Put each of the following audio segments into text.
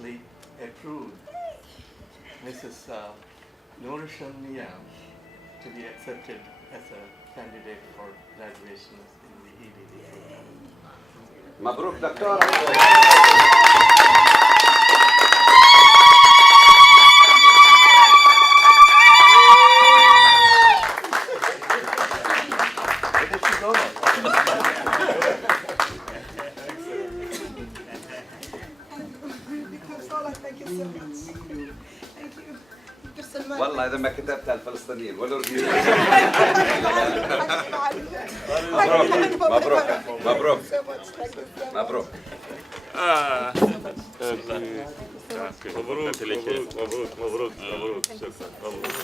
unanimously approved Mrs. NouraChat to be accepted as a candidate for graduation in the EDD program. مبروك دكتورة. Thank you so much. Thank you. والله إذا ما كتبتها الفلسطينيين ولا أردنيين. مبروك مبروك مبروك. مبروك مبروك مبروك مبروك شكرا مبروك.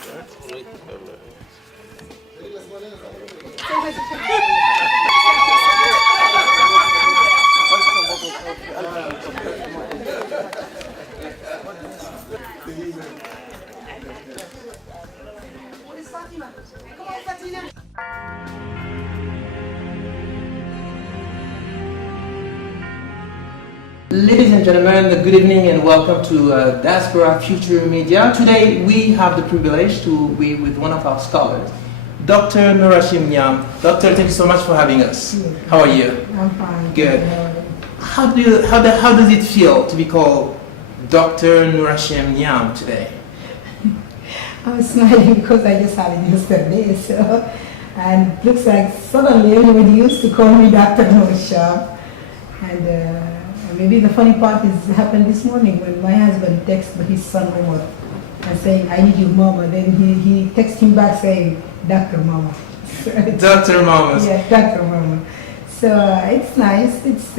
Ladies and gentlemen, good evening and welcome to Diaspora Future Media. Today we have the privilege to be with one of our scholars, Dr. NouraChat. Doctor, thank you so much for having us. How are you? I'm fine. Good. How does it feel to be called Dr. NouraChat today? I'm smiling because I just had it yesterday, so, and it looks like suddenly everybody used to call me Dr. NouraChat. And maybe the funny part is happened this morning when my husband texted his son Omar and saying, I need you, Mama. Then he texted him back saying, Dr. Mama. Dr. Mama. Yeah, Dr. Mama. So it's nice, it's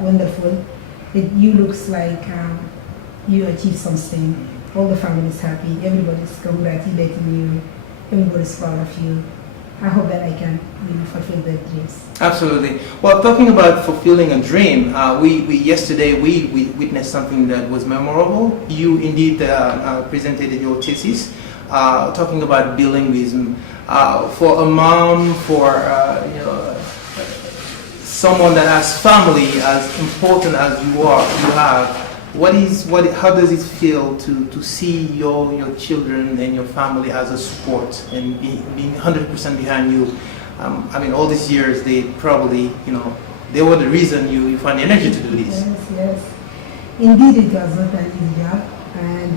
wonderful. You looks like you achieved something. All the family is happy, everybody's congratulating you, everybody's proud of you. I hope that I can fulfill their dreams. Absolutely. Well, talking about fulfilling a dream, yesterday we witnessed something that was memorable. You indeed presented your thesis, talking about bilingualism. For a mom, for someone that has family as important as you have. How does it feel to see your children and your family as a support and being 100% behind you? I mean, all these years they probably, they were the reason you find the energy to do this. Yes. Indeed, it was not an easy job. And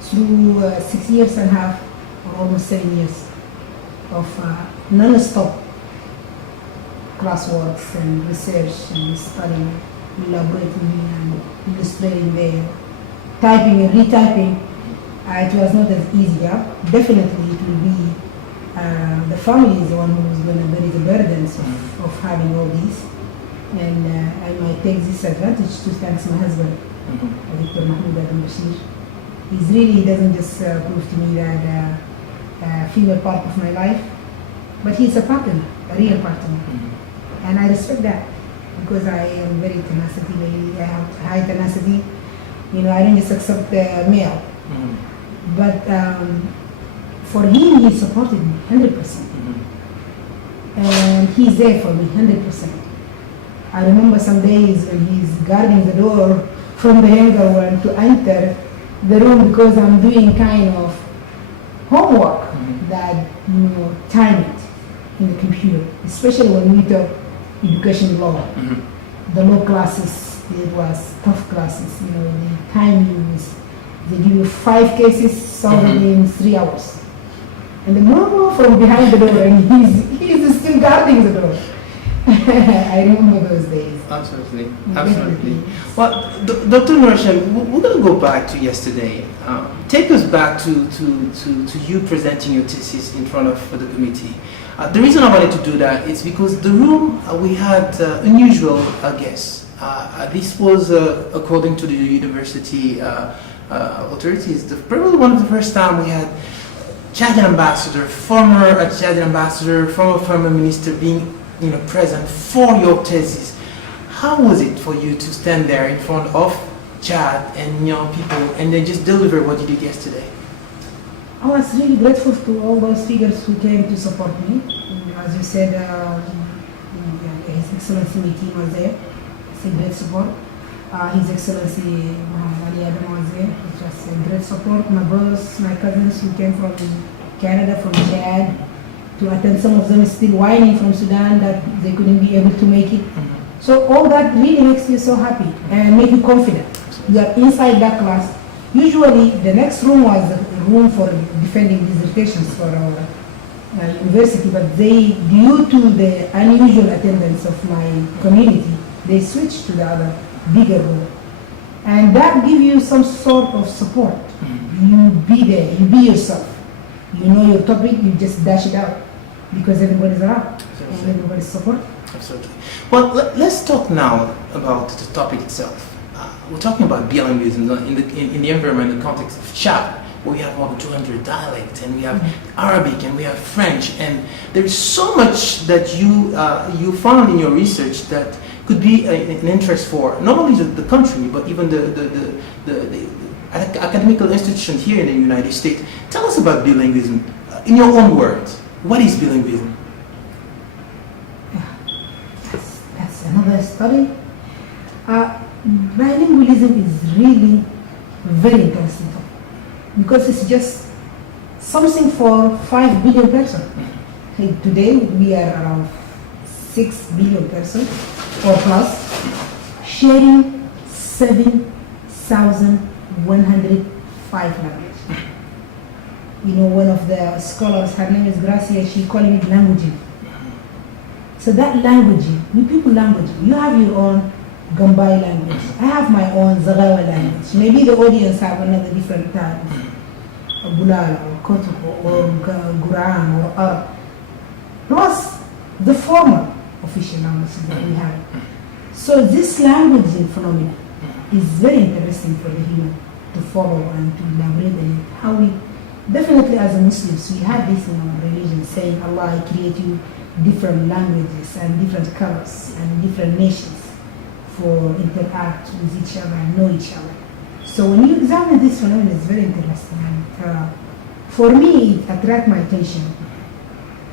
through 6 years and a half, or almost 7 years of non-stop classworks and research and studying, elaborating and illustrating there, typing and retyping, it was not an easy job. Definitely it will be, the family is the one who is going to bear the burdens of having all these. And I might take this advantage to thank my husband, Dr. Mahmoud Bashir. He doesn't just prove to me that a female part of my life, but he's a partner, a real partner. And I respect that. Because I am very tenacity, I have high tenacity. I don't just accept the male. But for him, he supported me 100%. And he's there for me 100%. I remember some days when he's guarding the door from the younger one to enter the room because I'm doing kind of homework that, time it in the computer, especially when we talk education law. The law classes, it was tough classes. The timing is, they give you 5 cases solved in 3 hours. And the mama from behind the door, and he's still guarding the door. I remember those days. Absolutely. Well, Dr. NouraChat, we're going to go back to yesterday. Take us back to you presenting your thesis in front of the committee. The reason I wanted to do that is because the room, we had unusual guests. This was, according to the university authorities, probably one of the first time we had Chadian ambassador, former Chadian ambassador, former minister being present for your thesis. How was it for you to stand there in front of Chad and young people and then just deliver what you did yesterday? I was really grateful to all those figures who came to support me. As you said, His Excellency Medib was there. It's a great support. His Excellency Muhammad Ali Adamaze, which was a great support. My brothers, my cousins who came from Canada, from Chad, to attend. Some of them still whining from Sudan that they couldn't be able to make it. So all that really makes you so happy and make you confident. You are inside that class. Usually the next room was a room for defending dissertations for our university, but due to the unusual attendance of my community, they switched to the other bigger room. And that gives you some sort of support. You be there, you be yourself. You know your topic, you just dash it out because everybody's around and everybody's support. Absolutely. Well, let's talk now about the topic itself. We're talking about bilingualism in the environment, the context of Chad, where we have more than 200 dialects, and we have Arabic, and we have French, and there's so much that you found in your research that could be an interest for not only the country, but even the academical institution here in the United States. Tell us about bilingualism in your own words. What is bilingualism? That's another study. Bilingualism is really very interesting because it's just something for 5 billion persons. Today we are around 6 billion persons or plus, sharing 7,105 languages. You know, one of the scholars, her name is Gracia, she calling it languaging. So that languaging, we people languaging, you have your own Gambai language. I have my own Zagawa language. Maybe the audience have another different type, Bulala or Kotoko or Guram or Arab. Plus the formal official language that we have. So this languaging phenomenon is very interesting for the human to follow and to elaborate on it. How we, definitely as Muslims, we have this in our religion saying Allah created different languages and different colors and different nations for interact with each other and know each other. So when you examine this phenomenon, it's very interesting. And for me, it attracted my attention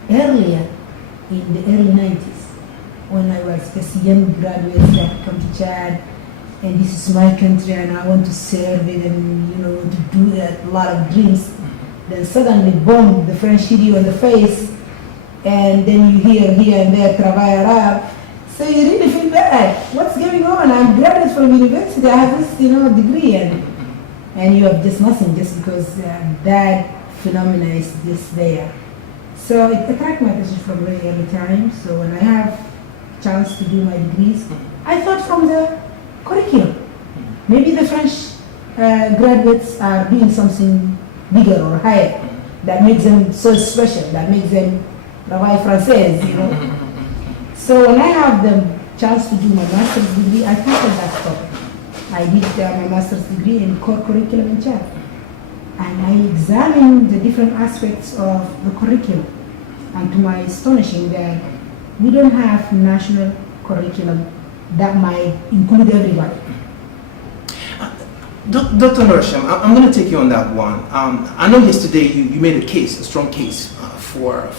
earlier in the early 90s when I was just a young graduate that come to Chad, and this is my country and I want to serve it and to do a lot of dreams. Then suddenly, boom, the French hit you on the face, and then you hear here and there travail Arab. So you really feel bad. What's going on? I'm graduate from university. I have this, degree, and you have just nothing just because that phenomena is just there. So it attracted my attention from very early time. So when I have chance to do my degrees, I thought from the curriculum. Maybe the French graduates are doing something bigger or higher that makes them so special, that makes them travail français, So when I have the chance to do my master's degree, I tackled that topic. I did my master's degree in core curriculum in Chad. And I examined the different aspects of the curriculum. And to my astonishing that we don't have national curriculum that might include everybody. Dr. NouraChat, I'm going to take you on that one. I know yesterday you made a strong case for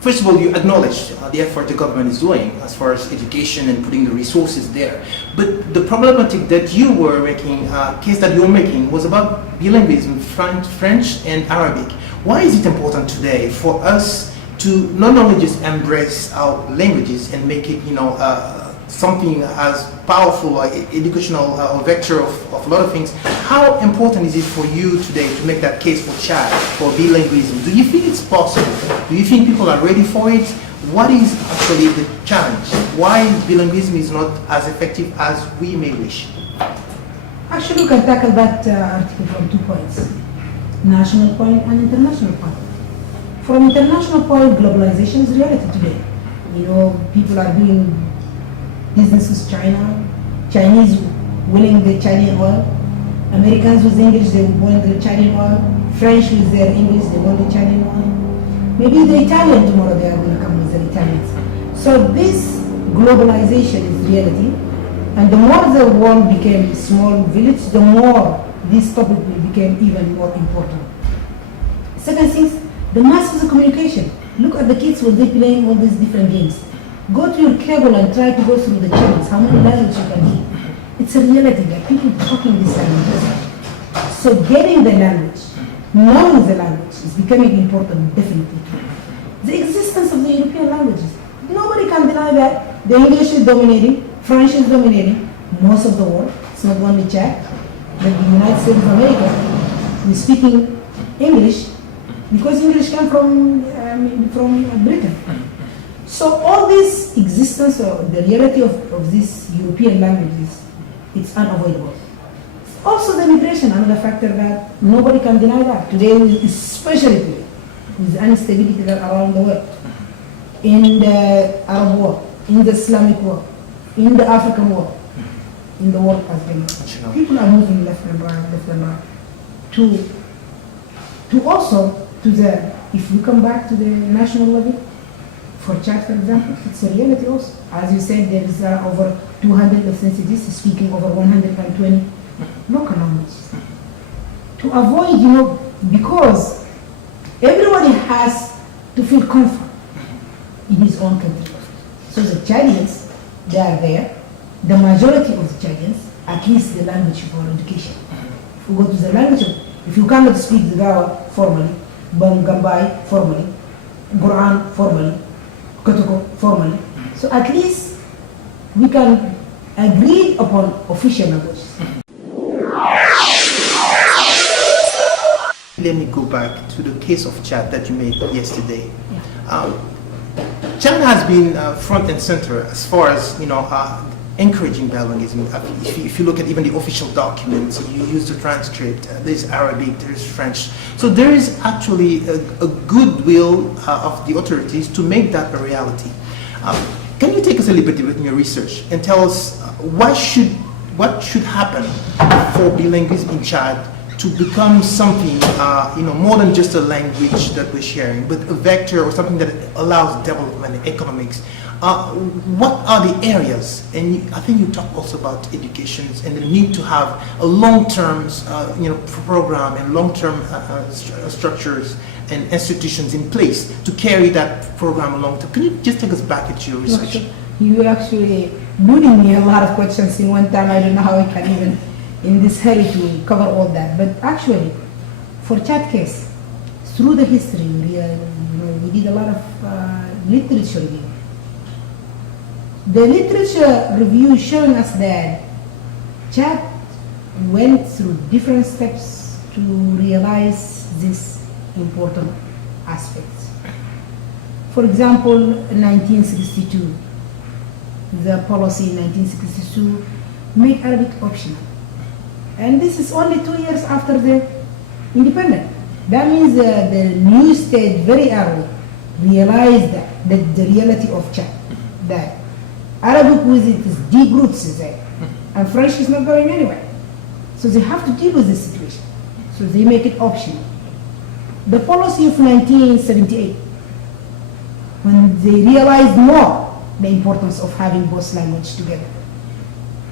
first of all, you acknowledged the effort the government is doing as far as education and putting the resources there. But the problematic that you were making, case that you were making, was about bilingualism, French and Arabic. Why is it important today for us to not only just embrace our languages and make it, something as powerful, educational vector of a lot of things? How important is it for you today to make that case for Chad, for bilingualism? Do you think it's possible? Do you think people are ready for it? What is actually the challenge? Why bilingualism is not as effective as we may wish? Actually, we can tackle that article from 2 points. National point and international point. From international point, globalization is reality today. People are doing business with China, Chinese willing the Chinese oil, Americans with English, they want the Chinese oil, French with their English, they want the Chinese oil. Maybe the Italian tomorrow, they are going to come with the Italians. So this globalization is reality, and the more the world became small village, the more this topic will become even more important. Second thing, the masses of communication. Look at the kids when they playing all these different games. Go to your cable and try to go through the channels, how many languages you can hear. It's a reality that people talking this language. So getting the language, knowing the language is becoming important, definitely. The existence of the European languages. Nobody can deny that. The English is dominating, French is dominating most of the world. It's not only Czech, but the United States of America is speaking English because English came from Britain. So all this existence or the reality of these European languages, it's unavoidable. Also the migration, another factor that nobody can deny that. Today, especially today, with the instability that around the world, in the Arab world, in the Islamic world, in the African world, in the world as well. People are moving left and right, to also, to the, if we come back to the national level, for Chad, for example, it's a reality also. As you said, there is over 200 ethnicities speaking over 120 local languages. To avoid, because everybody has to feel comfort in his own country. So the Chadians, they are there. The majority of the Chadians, at least the language for education. If you go to the language, if you cannot speak the Gawa formally, Bangambai formally, Quran formally, Kotoko formally, so at least we can agree upon official languages. Let me go back to the case of Chad that you made yesterday. Chad has been front and center as far as encouraging bilingualism. If you look at even the official documents, you use the transcript. There's Arabic, there's French. So there is actually a goodwill of the authorities to make that a reality. Can you take us a little bit in your research and tell us what should happen for bilingualism in Chad to become something, more than just a language that we're sharing, but a vector or something that allows development in economics? What are the areas? And I think you talk also about education and the need to have a long-term, program and long-term structures and institutions in place to carry that program along. Can you just take us back into your research? Sure. You actually loading me a lot of questions in one time. I don't know how I can even, in this hurry, to cover all that. But actually, for Chad case, through the history, we did a lot of literature review. The literature review showing us that Chad went through different steps to realize these important aspects. For example, in 1962, the policy in 1962 made Arabic optional. And this is only 2 years after the independence. That means the new state very early realized that the reality of Chad, that Arabic with its deep roots is there, and French is not going anywhere. So they have to deal with this situation. So they make it optional. The policy of 1978, when they realized more the importance of having both languages together,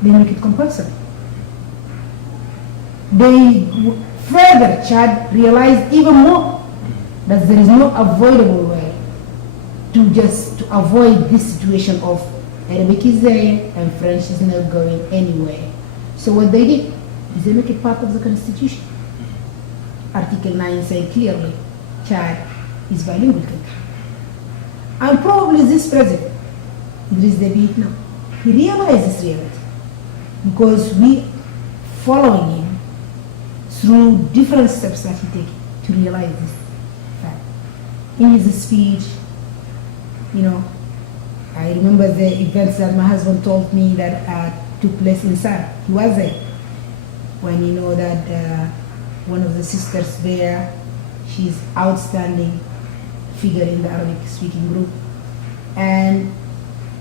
they make it compulsory. They further, Chad realized even more that there is no avoidable way to avoid this situation of Arabic is there and French is not going anywhere. So what they did is they make it part of the constitution. Article 9 says clearly, Chad is bilingual country. And probably this president, Idris Deby now, he realized this reality because we following him through different steps that he takes to realize this fact. In his speech, I remember the events that my husband told me that took place inside. He was there when that one of the sisters there, she's outstanding figure in the Arabic speaking group, and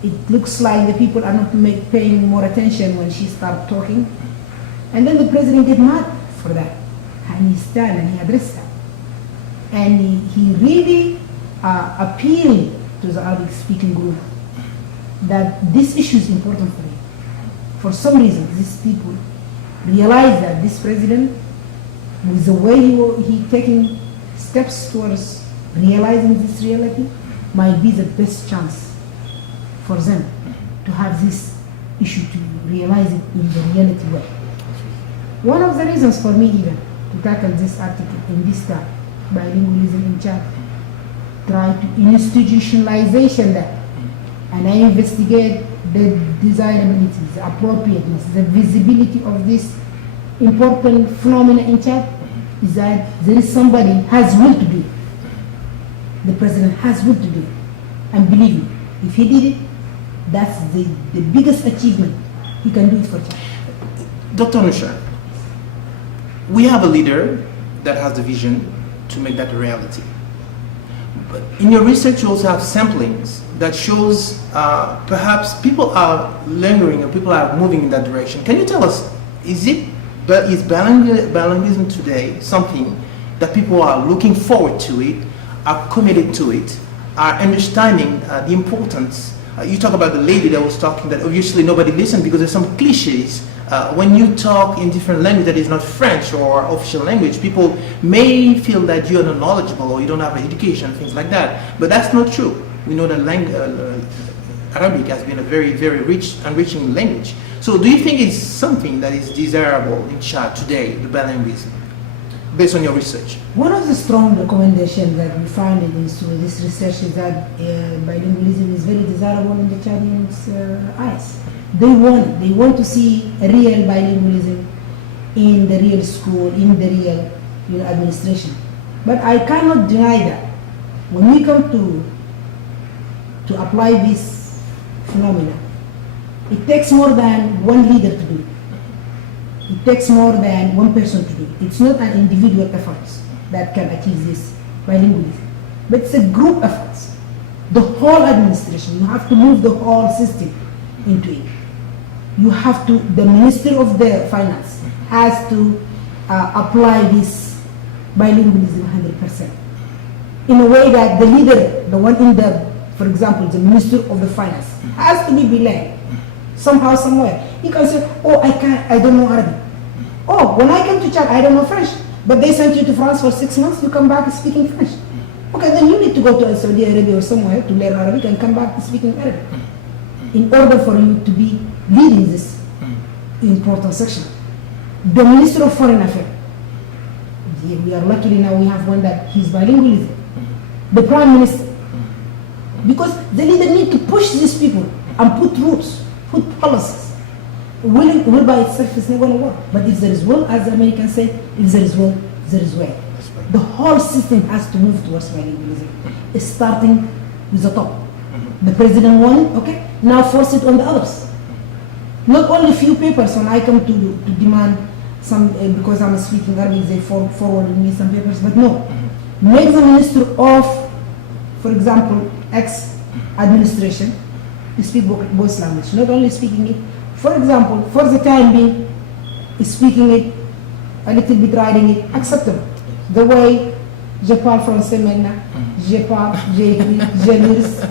it looks like the people are not paying more attention when she started talking, and then the president get mad for that, and he stand and he addressed that, and he really appealed to the Arabic speaking group that this issue is important for me. For some reason, these people realize that this president, with the way he taking steps towards realizing this reality, might be the best chance for them to have this issue, to realize it in the reality way. One of the reasons for me even to tackle this article in this time, bilingualism in Chad, try to institutionalization that, and I investigate the desirability, the appropriateness, the visibility of this important phenomena in Chad, is that there is somebody has will to do it. The president has will to do it. And believe me, if he did it, that's the biggest achievement he can do it for Chad. Dr. Nusha, we have a leader that has the vision to make that a reality. But in your research, you also have samplings that shows perhaps people are lingering or people are moving in that direction. Can you tell us, is bilingualism today something that people are looking forward to it, are committed to it, are understanding the importance? You talk about the lady that was talking that obviously nobody listened because there's some cliches. When you talk in different language that is not French or official language, people may feel that you're not knowledgeable or you don't have an education, things like that. But that's not true. We know that Arabic has been a very, very rich, enriching language. So do you think it's something that is desirable in Chad today, the bilingualism, based on your research? One of the strong recommendations that we found in this research is that bilingualism is very desirable in the Chinese eyes. They want to see a real bilingualism in the real school, in the real administration. But I cannot deny that when we come to apply this phenomena, it takes more than one leader to do it. It takes more than one person to do it. It's not an individual effort that can achieve this bilingualism, but it's a group effort. The whole administration, you have to move the whole system into it. You have to, the Minister of the Finance has to apply this bilingualism 100%. In a way that the leader, the one in the, for example, the Minister of the Finance has to be bilingual. Somehow, somewhere. He can say, oh, I don't know Arabic. Oh, when I came to Chad, I don't know French. But they sent you to France for 6 months, you come back speaking French. Okay, then you need to go to Saudi Arabia or somewhere to learn Arabic and come back speaking Arabic. In order for you to be leading this important section. The Minister of Foreign Affairs, we are lucky now we have one that he's bilingualism. The Prime Minister, because the leader need to push these people and put rules, put policies. Will by itself is not going to work. But if there is will, as the Americans say, if there is will, there is way. The whole system has to move towards bilingualism. It's starting with the top. The president won it, okay, now force it on the others. Not only few papers, when I come to demand some, because I'm speaking Arabic, they forwarded me some papers, but no. Make the minister of, for example, X administration to speak both languages, not only speaking it. For example, for the time being, speaking it, a little bit writing it, acceptable. The way je parle français maintenant, je parle, j'écris, je lis.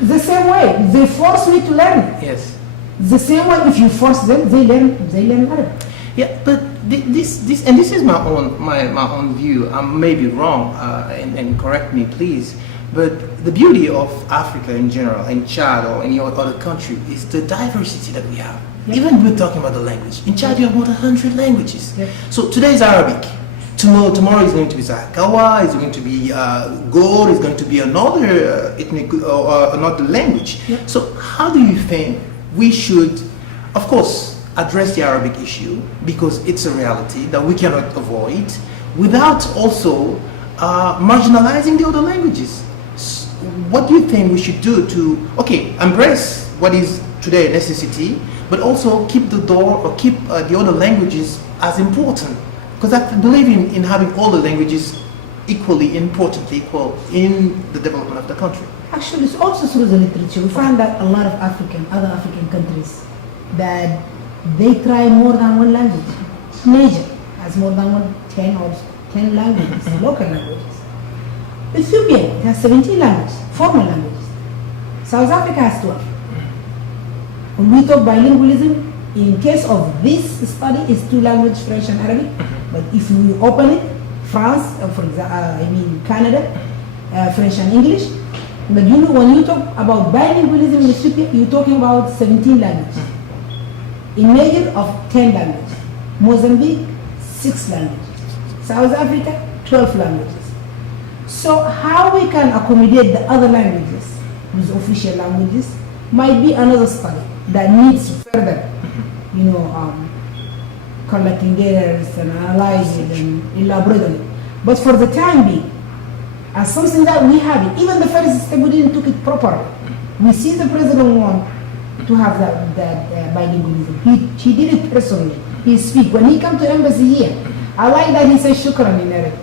The same way, they force me to learn it. Yes. The same way, if you force them, they learn Arabic. Yeah, but this is my own view. I may be wrong, and correct me, please. But the beauty of Africa in general, in Chad or any other country, is the diversity that we have. Yep. Even we're talking about the language. In Chad, you have more than 100 languages. Yep. So today is Arabic. Tomorrow is going to be Zakawa, is going to be Gore, is going to be another ethnic or another language. Yep. So how do you think we should, of course, address the Arabic issue, because it's a reality that we cannot avoid, without also marginalizing the other languages? What do you think we should do to, okay, embrace what is today a necessity, but also keep the door or keep the other languages as important? Because I believe in having all the languages equally important, equal in the development of the country. Actually, it's also through the literature. We find that a lot of other African countries, that they try more than one language. Niger has more than 10 languages, local languages. Ethiopia has 17 languages, formal languages. South Africa has 12. When we talk bilingualism, in case of this study, is 2 languages, French and Arabic. But if we open it, France, for example, Canada, French and English, But you know, when you talk about bilingualism in Ethiopia, you're talking about 17 languages. In Niger of 10 languages. Mozambique, 6 languages. South Africa, 12 languages. So how we can accommodate the other languages with official languages might be another study that needs further, you know, collecting data and analyzing and elaborating it. But for the time being, as something that we have it, even the first step we didn't took it properly. We see the president want to have that bilingualism. He did it personally. He speak. When he come to embassy here, I like that he says shukran in Arabic.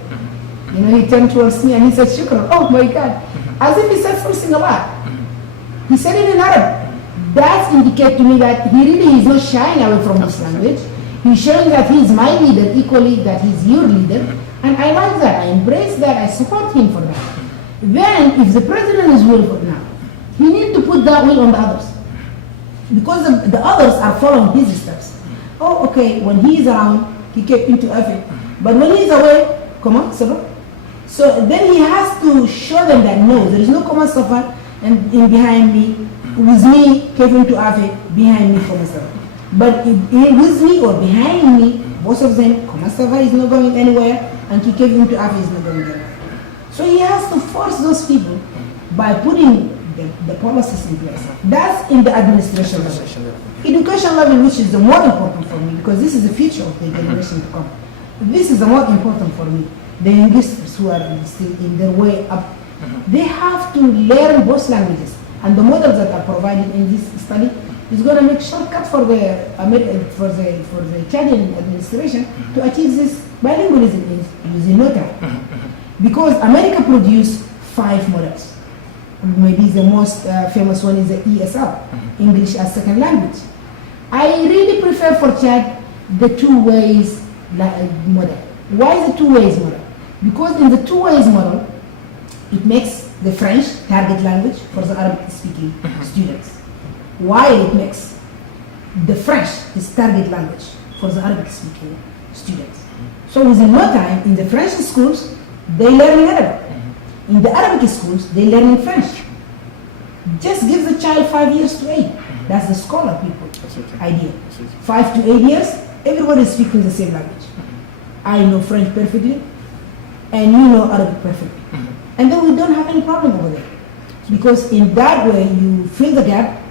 You know, he turned towards me and he said shukran. Oh my God. As if he said something a lot. He said it in Arabic. That indicates to me that he really is not shying away from this language. He's showing that he's my leader equally, that he's your leader. And I like that, I embrace that, I support him for that. Then, if the president is will for now, he needs to put that will on the others. Because the others are following his steps. Oh, okay, when he is around, he kept into effort. But when he is away, come on, Safa. So then he has to show them that no, there is no common Safa and in behind me, with me, kept into effort, behind me, common Safa. But with me or behind me, both of them, common Safa is not going anywhere. And he came into office not going to. So he has to force those people by putting the policies in place. That's in the administration level. Education level, which is the more important for me, because this is the future of the generation to come. This is the more important for me. The linguists who are still in their way up, they have to learn both languages. And the models that are provided in this study is going to make shortcut for the Chadian administration to achieve this bilingualism using no time. Because America produced 5 models. Maybe the most famous one is the ESL, English as Second Language. I really prefer for Chad the 2 ways model. Why the 2 ways model? Because in the 2 ways model, it makes the French target language for the Arabic speaking students. Why it makes the French is target language for the Arabic speaking students. So within no time, in the French schools, they learn in Arabic. In the Arabic schools, they learn in French. Just give the child 5 years to 8. That's the scholar people idea. 5 to 8 years, everybody is speaking the same language. I know French perfectly, and you know Arabic perfectly. And then we don't have any problem over there. Because in that way, you fill the gap,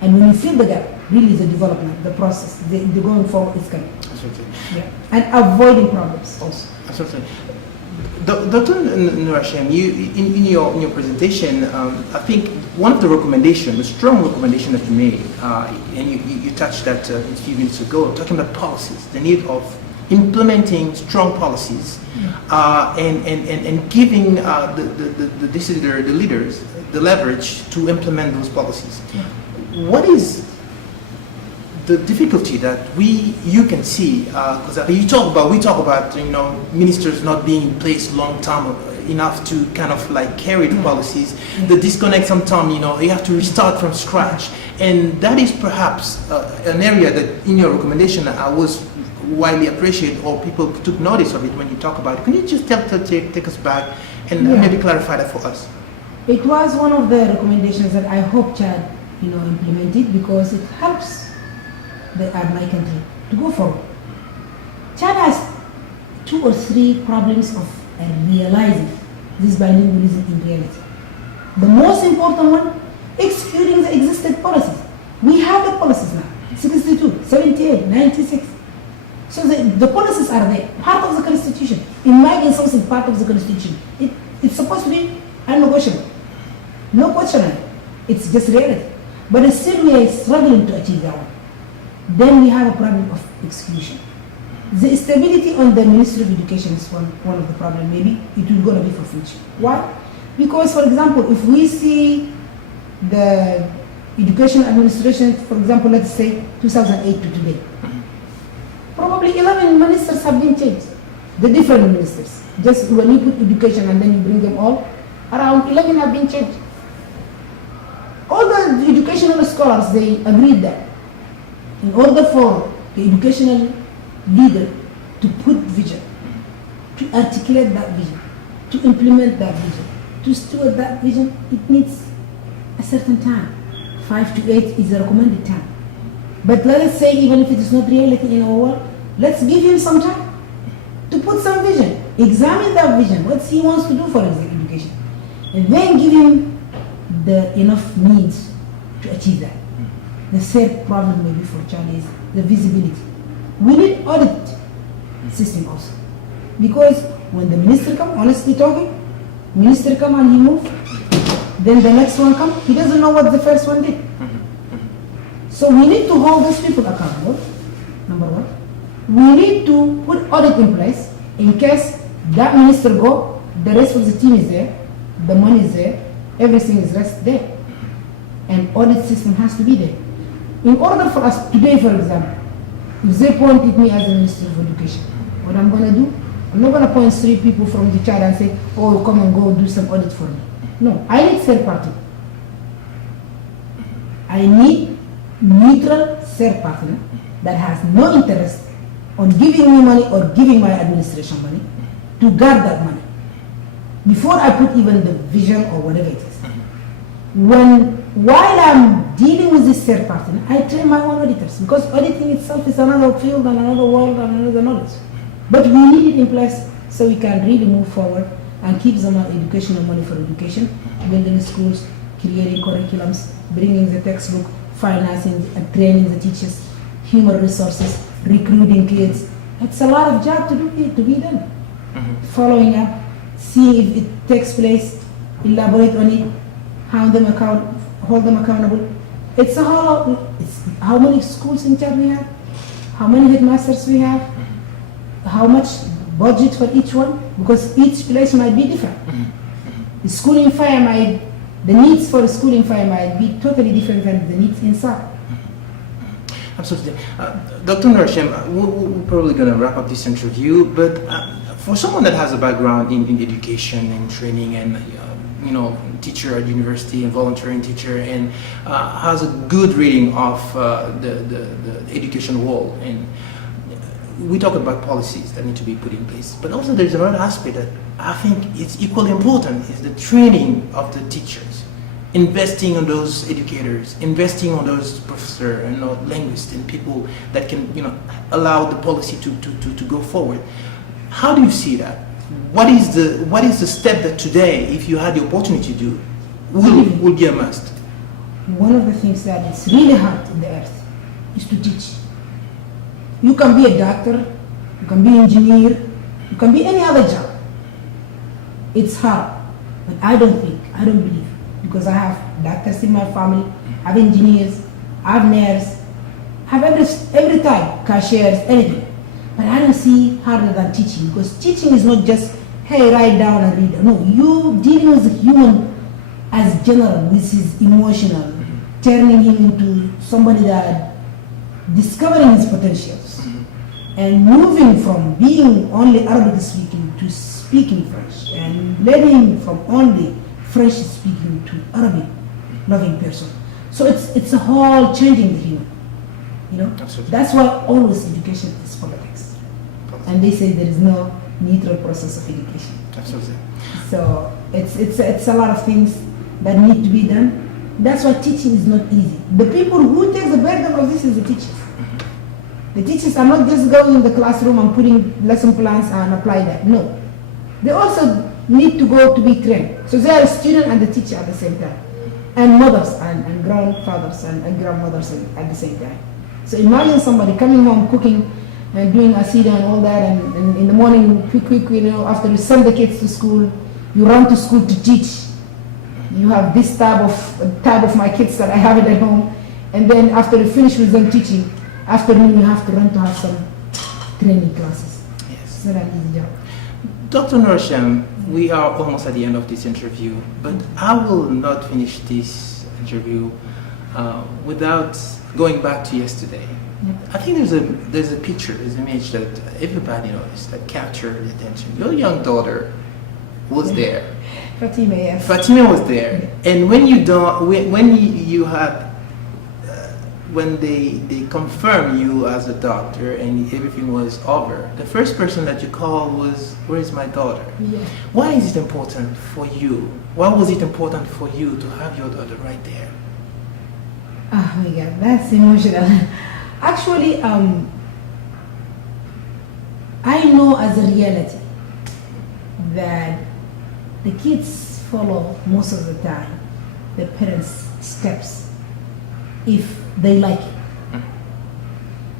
and when you fill the gap, really the development, the process, the going forward is coming. Yeah. And avoiding problems also. Absolutely. Dr. NouraChat, in your presentation, I think one of the recommendations, the strong recommendation that you made, and you touched that a few minutes ago, talking about policies, the need of implementing strong policies, and giving the decider, the leaders, the leverage to implement those policies. What is the difficulty that you can see, because we talk about ministers not being in place long time enough to kind of like carry the policies, the disconnect sometimes, you have to restart from scratch, and that is perhaps an area that in your recommendation I was widely appreciated, or people took notice of it when you talk about it. Can you just take us back and maybe clarify that for us? It was one of the recommendations that I hope Chad implemented, because it helps my country to go forward. Chad has 2 or 3 problems of realizing this bilingualism in reality. The most important one, executing the existing policies. We have the policies now, 62, 78, 96. So the policies are there, part of the constitution. Imagine something part of the constitution. It's supposed to be unnegotiable, no question. It's just reality. But still we are struggling to achieve that one. Then we have a problem of execution. The stability on the Ministry of Education is one of the problems. Maybe it will going to be for future. Why? Because, for example, if we see the education administration, for example, let's say 2008 to today, probably 11 ministers have been changed. The different ministers. Just when you put education and then you bring them all, around 11 have been changed. All the educational scholars, they agreed that in order for the educational leader to put vision, to articulate that vision, to implement that vision, to steward that vision, it needs a certain time. 5 to 8 is the recommended time. But let us say, even if it is not reality in our world, let's give him some time to put some vision. Examine that vision, what he wants to do for his education. And then give him the enough means to achieve that. The third problem maybe for child is the visibility. We need audit system also. Because when the minister comes, honestly talking, minister come and he move, then the next one come, he doesn't know what the first one did. So we need to hold those people accountable, number one. We need to put audit in place in case that minister go, the rest of the team is there, the money is there, everything is rest there. And audit system has to be there. In order for us today, for example, if they appointed me as the Minister of Education, what I'm going to do, I'm not going to appoint 3 people from the child and say, oh, come and go do some audit for me. No, I need third party. I need neutral third partner that has no interest on giving me money or giving my administration money to guard that money before I put even the vision or whatever it is. While I'm dealing with this third partner, I train my own auditors because auditing itself is another field and another world and another knowledge. But we need it in place so we can really move forward and keep some educational money for education, building schools, creating curriculums, bringing the textbook, financing and training the teachers, human resources, recruiting kids. It's a lot of job to be done. Following up, seeing if it takes place, elaborate on it, hold them accountable. It's a whole. It's how many schools in Chad we have, how many headmasters we have, how much budget for each one, because each place might be different. The schooling fire the needs for the schooling fire might be totally different than the needs inside. Absolutely. Dr. NouraChat, we're probably going to wrap up this interview, but for someone that has a background in education and training and teacher at university and volunteering teacher and has a good reading of the education world, and we talk about policies that need to be put in place, but also there's another aspect that I think is equally important, is the training of the teachers, investing on those educators, investing on those professors and linguists and people that can allow the policy to go forward. How do you see that? What is the step that today, if you had the opportunity to do, would be a must? One of the things that is really hard in the earth is to teach. You can be a doctor, you can be an engineer, you can be any other job. It's hard, but I don't believe, because I have doctors in my family, I have engineers, I have nurses, I have every type, cashiers, anything. But I don't see harder than teaching, because teaching is not just, hey, write down and read. No, you dealing with the human as general, which is emotional, turning him into somebody that discovering his potentials and moving from being only Arabic speaking to speaking French and learning from only French speaking to Arabic loving person. So it's a whole changing the human. Absolutely. That's why always education is politics. And they say there is no neutral process of education. Absolutely. So it's a lot of things that need to be done. That's why teaching is not easy. The people who take the burden of this is the teachers. The teachers are not just going in the classroom and putting lesson plans and apply that. No. They also need to go to be trained. So they are a student and the teacher at the same time. And mothers and grandfathers and grandmothers at the same time. So imagine somebody coming home, cooking and doing asida and all that, and in the morning, quick, after you send the kids to school, you run to school to teach. You have this tab of my kids that I have it at home, and then after you finish with them teaching, afternoon you have to run to have some training classes. Yes. It's not an easy job. Dr. NouraChat, we are almost at the end of this interview, but I will not finish this interview without going back to yesterday. Yep. I think there's a picture, there's an image that everybody noticed that captured the attention. Your young daughter was there. Fatima, yes. Fatima was there, and when they confirmed you as a doctor and everything was over, the first person that you called was, "Where is my daughter?" Yeah. Why is it important for you why was it important for you to have your daughter right there? Oh my God, that's emotional. Actually, I know as a reality that the kids follow most of the time the parents' steps if they like it.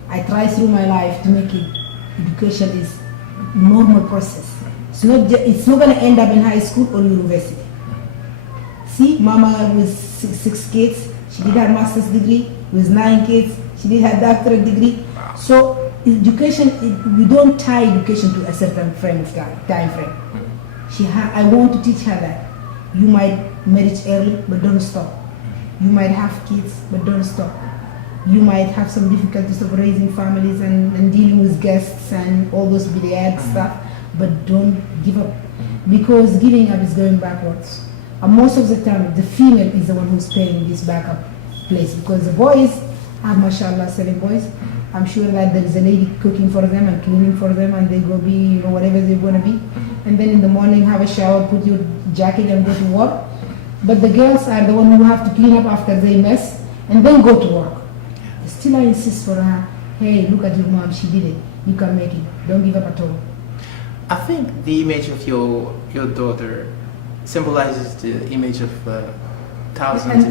I try through my life to make it education is normal process. It's not going to end up in high school or university. See, mama with six kids, she did her master's degree. With 9 kids, she did her doctorate degree. So education, we don't tie education to a certain time frame. I want to teach her that you might marry early, but don't stop. You might have kids, but don't stop. You might have some difficulties of raising families and dealing with guests and all those bad stuff, but don't give up. Because giving up is going backwards. And most of the time, the female is the one who's paying this backup place. Because the boys have, mashallah, 7 boys. I'm sure that there is a lady cooking for them and cleaning for them, and they go be, whatever they're going to be. And then in the morning, have a shower, put your jacket and go to work. But the girls are the one who have to clean up after they mess and then go to work. Still, I insist for her, hey, look at your mom, she did it. You can make it. Don't give up at all. I think the image of your daughter symbolizes the image of thousands,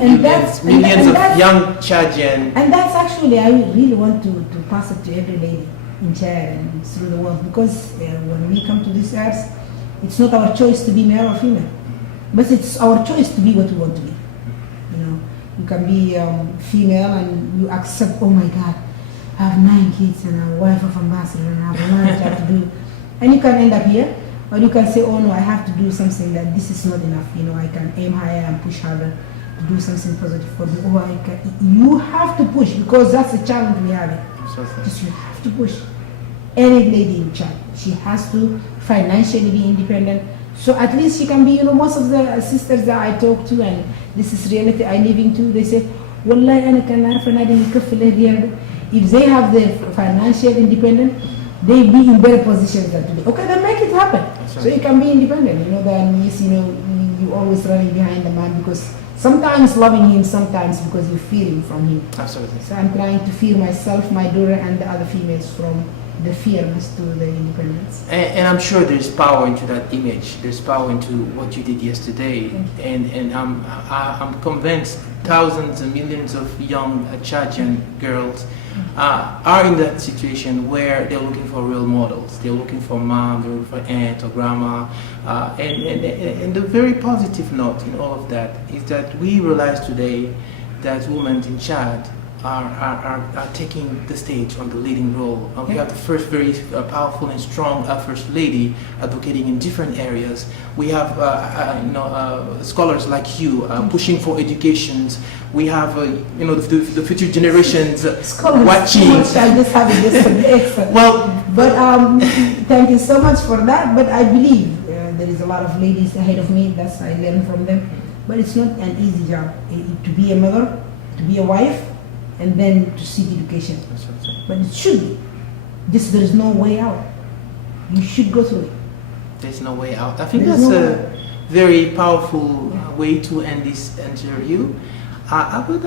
millions of young Chadian. And that's actually, I really want to pass it to every lady in Chad and through the world, because when we come to this earth, it's not our choice to be male or female, but it's our choice to be what we want to be. You can be female and you accept, oh my God, I have 9 kids and a wife of ambassador and I have a lot to do. And you can end up here, or you can say, oh no, I have to do something that this is not enough. I can aim higher and push harder to do something positive for me. Or you have to push, because that's the challenge we have. Just you have to push. Any lady in Chad, she has to financially be independent. So at least she can be, most of the sisters that I talk to, and this is reality I live into, they say, Wallahi, if they have the financial independence, they be in better positions than today. Okay, then make it happen. So you can be independent. Then you always running behind the man, because sometimes loving him, sometimes because you're fearing from him. Absolutely. So I'm trying to fear myself, my daughter, and the other females from the fearless to the independence. And I'm sure there's power into that image. There's power into what you did yesterday. And I'm convinced thousands and millions of young Chadian girls are in that situation where they're looking for role models. They're looking for mom, they're looking for aunt or grandma. And the very positive note in all of that is that we realize today that women in Chad are taking the stage on the leading role. We have the first very powerful and strong First Lady advocating in different areas. We have scholars like you pushing for educations. We have the future generations scholars, watching. I just have it yesterday. Well, but thank you so much for that. But I believe there is a lot of ladies ahead of me. That's I learned from them. But it's not an easy job to be a mother, to be a wife, and then to seek education. But it should be. There is no way out. You should go through it. There's no way out. I think that's a very powerful way to end this interview. I will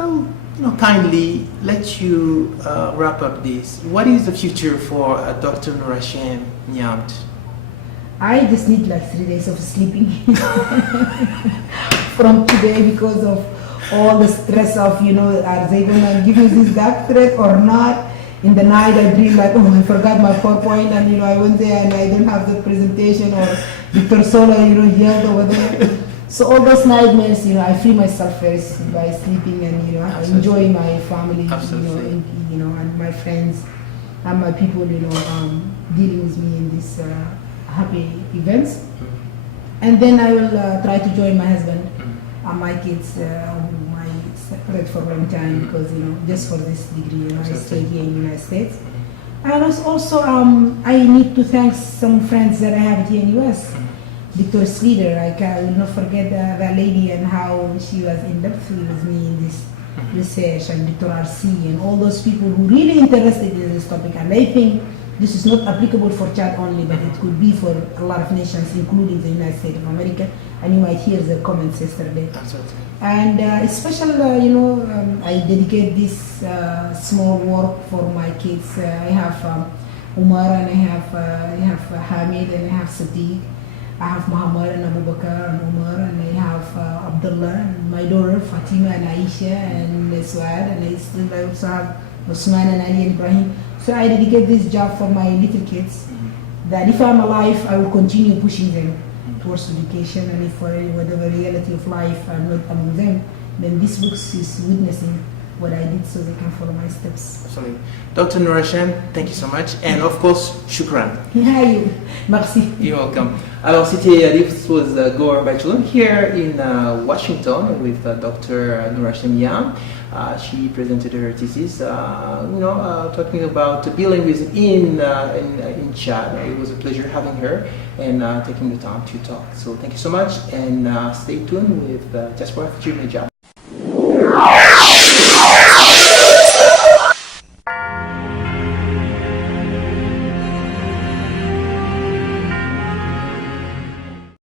kindly let you wrap up this. What is the future for Dr. NouraChat Nyamt? I just need like 3 days of sleeping from today, because of all the stress of, are they going to give me this doctorate or not? In the night I dream like, oh, I forgot my PowerPoint, and I went there and I don't have the presentation, or Victor Sola, yelled over there. So all those nightmares, I free myself first by sleeping and, enjoying my family, and my friends and my people, dealing with me in these happy events. And then I will try to join my husband and my kids, whom I separated for a long time, because, just for this degree, I stayed here in the United States. And also, I need to thank some friends that I have here in the US. Victoria's leader, I will not forget that lady and how she was in depth with me in this research, and Dr. RC and all those people who really interested in this topic. And I think This is not applicable for Chad only, but it could be for a lot of nations, including the United States of America. And you might hear the comments yesterday. Absolutely. And especially, I dedicate this small work for my kids. I have Umar, and I have Hamid, and I have Sadiq. I have Muhammad and Abu Bakr and Umar, and I have Abdullah, and my daughter Fatima and Aisha and Suad, and I also have Usman and Ali and Ibrahim. So I dedicate this job for my little kids, that if I'm alive, I will continue pushing them towards education, and if for whatever reality of life I'm not among them, then this book is witnessing what I did so they can follow my steps. Absolutely. Dr. NouraChat, thank you so much. And of course, shukran. Merci. You're welcome. Alors, this was Gore Bachelor here in Washington with Dr. NouraChat. She presented her thesis, talking about building with in Chad. It was a pleasure having her and taking the time to talk. So thank you so much, and stay tuned with Diaspora Future Media.